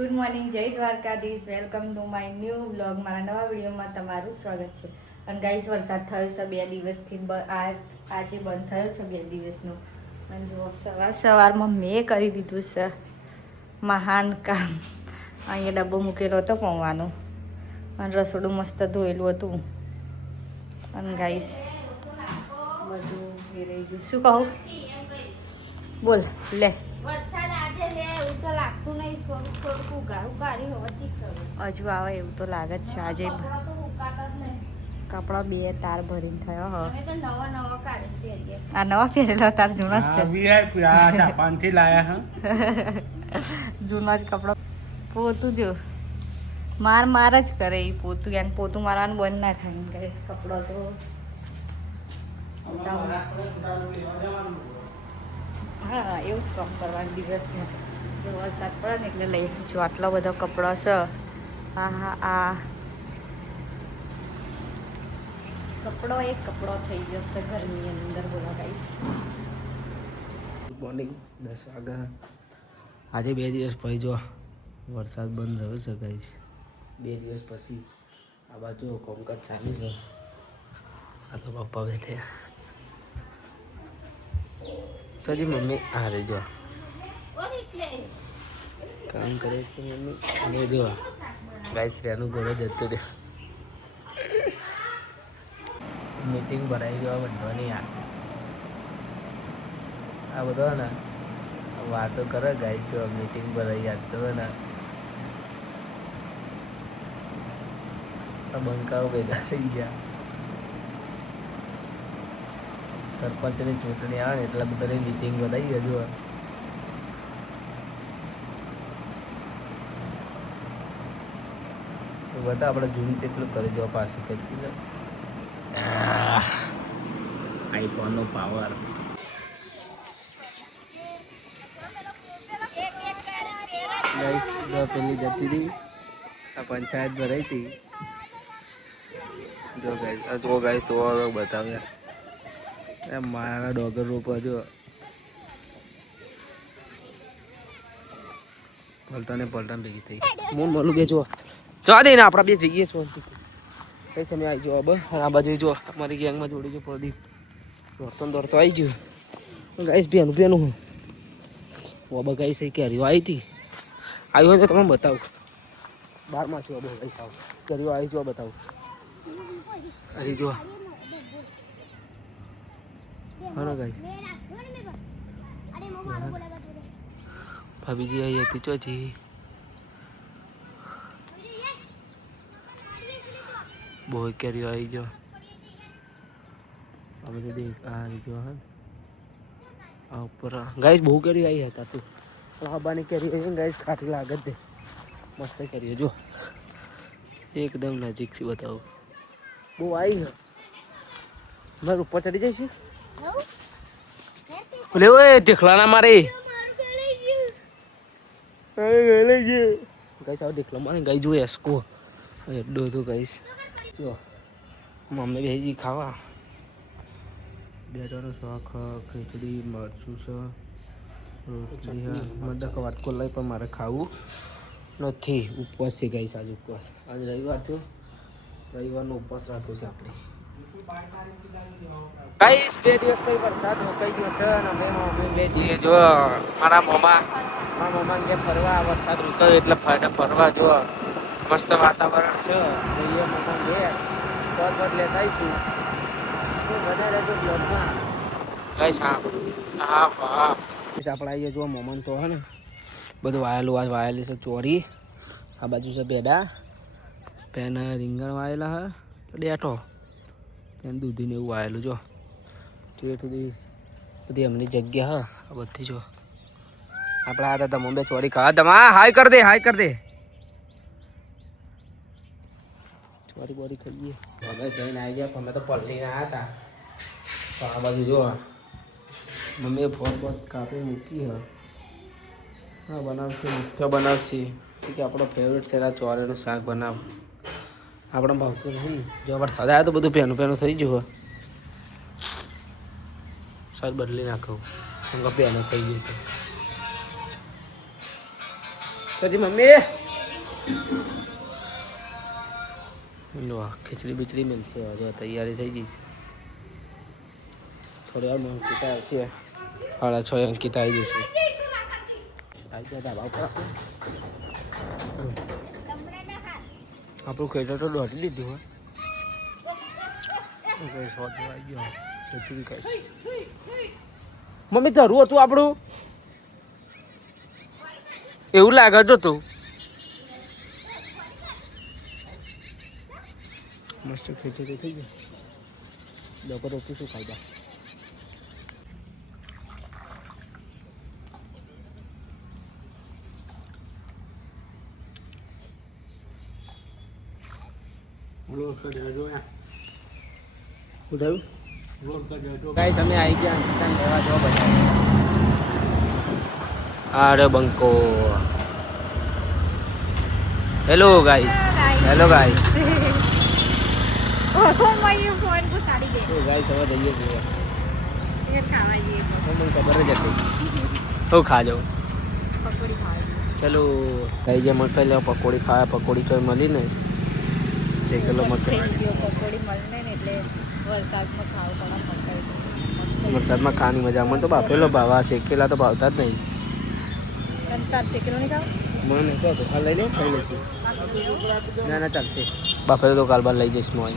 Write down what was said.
Good morning, જય Dwarkadhish. Welcome to my new blog. મારા નવા વિડીયોમાં તમારું સ્વાગત છે. અને ગાઈસ, વરસાદ થયો છે 2 દિવસથી. આજે બંધ થયો છે 2 દિવસનો. અને જો સવારમાં મેં કરી દીધું છે મહાન કામ. અહીંયા ડબ્બો મૂકેલો હતો પૌવાનો, અને રસોડું મસ્ત ધોયેલું હતું. અને ગાઈસ બધું એ રહી ગયું. શું કહું? બોલ લે. વરસાદ આજે લે એવું તો લાગતું નહીં. થોડું ઉગાડી હોવા શીખ હજુ આવે એવું તો લાગે જ છે. આજે કપડા 2 તાર ભરીને થયો હ. આ નવા પહેરેલા તાર જૂના જ છે. જૂના જ કપડા. પોતું જો માર જ કરે એ પોતું. એને પોતું મારવાનું બંધ ના થાય. ગેસ કપડો તો હા એવું જ કામ કરવાનું દિવસમાં. જો વરસાદ પડે ને એટલે લઈ જો આટલો બધો કપડો છે. આ કપડો એક કપડો થઈ જશે ઘરની અંદર. બોલો ગાઈસ. Good morning. 10 વાગ્યા. આજે 2 દિવસ પછી જો વરસાદ બંધ થયો છે ગાઈસ. 2 દિવસ પછી આ બાજુ કોમકાજ ચાલુ છે. આ તો પપ્પા બેઠે તો જી મમ્મી આ રહી જો કામ કરે છે મમ્મી. અને જો ગાઈસ રેનું ઘોડો જતો રહ્યો. મીટિંગ ભરાઈ ગયો બધાની. આ બધો ને વાતો કરે ગાઈસ. જો મીટિંગ ભરાઈ યાદ તો ને બંકાઓ ભેગા થઈ ગયા. સરપંચની ચૂંટણી આવે ને એટલે બધાની મીટિંગ બનાવી હજુ. બધા આપણે જૂન જેટલું કરી દો પાછું કરી દો. આઈફોનનો પાવર. પેલી જતી રહી. આ પંચાયત ભરાઈ હતી. જો ગાઈસ તો બતાવ્યા મારા ડોગર રોપવા જો પલટાને ભેગી થઈ. હું મળું બે જો જવા દે ને આપણા બે જઈએ છો કઈ સમય આવી જાવ. આ બાજુ જો અમારી ગેંગમાં જોડી જો પ્રદીપ દોડતો આવી ગયો. ગાઈસ પેનું હું ગાઈસ કેરીઓ આવી હતી. આવ્યો હોય તો તમે બતાવું. 12 છે ગાઈસ. આવો કેરીઓ આવી જો બતાવું. અરે જો હા ગાઈસ ભાભીજી આવી હતી ચોજી. બહુ કેરીઓ આવી જો. આ બધું જો હા આ ઉપર ગાઈસ બહુ કેરીઓ આવી હતા. તું લાબાની કેરી આવી ગાઈસ. ખાટી લાગે જ દે. મસ્ત કેરીઓ જો એકદમ નજીકથી બતાવું. બહુ આવી છે. મારે ઉપર ચડી જઈશ. લેવો એ ઢેખલાના મારે ગાઈસ. આવો ઢેખલો મારે ગાઈ જોઈએ સ્કો એડો તો ગાઈસ. જો મમ્મી ભેજી ખાવા બેટાનો શોખ. ખીચડી મરચું છે રોટલી મદક વાટકો લઈ પણ મારે ખાવું નથી. ઉપવાસ છે ગાઈસ. આજે ઉપવાસ. આજે રવિવાર થયો. રવિવારનો ઉપવાસ રાખ્યો છે આપણે ગાઈસ. 2 દિવસ પછી વરસાદ રોકાઈ ગયો છે. અને અમે બે જઈએ જો મારા મમ્મા કે ફરવા. વરસાદ રોકાયો એટલે ફરવા જો મસ્ત વાતાવરણ છે. જઈએ મમ્મા ઘેર પગ લેતા આવીશું. બધા રહેજો બ્લોગમાં ગાઈસ. હા આપણે આવીએ જો મોમન તો હે ને બધું વાયેલી છે ચોરી. આ બાજુ છે પેડા પેન રીંગણ વાયેલા હે. ડેટો પેન દૂધીને એવું વાયેલું જો. ઠેઠ સુધી બધી એમની જગ્યા હા. આ બધી જો આપણે આ હતા મમ્મી ચોરી ખાવા. તમા હાય કર દે ચોરી બોરી ખાઈએ. અમે જઈને આવી ગયા. અમે તો પલટીને આવ્યા હતા. તો આ બાજુ જો મમ્મીએ ફોન કાપી મૂકી હ. હા બનાવશે મુઠ્ઠો બનાવશે. કે આપણો ફેવરેટ છે ચોરીનું શાક બનાવ. આપણે ભાવતું નહીં. જો વરસાદ આવ્યો તો બધું પેનું થઈ ગયું. શાક બદલી નાખું કેમ કે પેનું થઈ ગયું. પછી મમ્મી વાહ ખીચડી બીચડી મળશે હવે તૈયારી થઈ ગઈ છે થોડી વાર અંકિતા આવશે 6:30 અંકિતા આવી જશે આવી ગયા ધાબા ઉપર આપણું ખેતર તો દોડી લીધું હોય આવી ગયો મમ્મી ધરું હતું આપણું એવું લાગે તો તું મસ્ત ખેતર થઈ ગયું લોકો રોટી શું ખાઈ જાય ગાઈસ અમે આવી ગયા અંકિતાને લેવા જો બધા અરે બંકો હેલો ગાઈસ ફોન કો સાડી દે તો ગાઈસ હવે દઈએ છીએ એ ખાવા જઈએ મને ખબર જ હતી તો ખાજો પકોડી ખાવા ચલો ગાઈ જે મકાઈ લેવા પકોડી ખાવા પકોડી તો મળી ને શેકેલો મકાઈ પકોડી મળને ને એટલે વરસાદમાં ખાવ પણ મકાઈ વરસાદમાં ખાવાની મજા મને તો બાફેલો ભાવ શેકેલા તો ભાવતા જ નહીં તાર શેકેલો નહીં ખાવ મને કહો તો લઈ લે ખાઈ લઈશું ના ચાલશે બાફેલો તો કાલ બાર લઈ જઈશ હું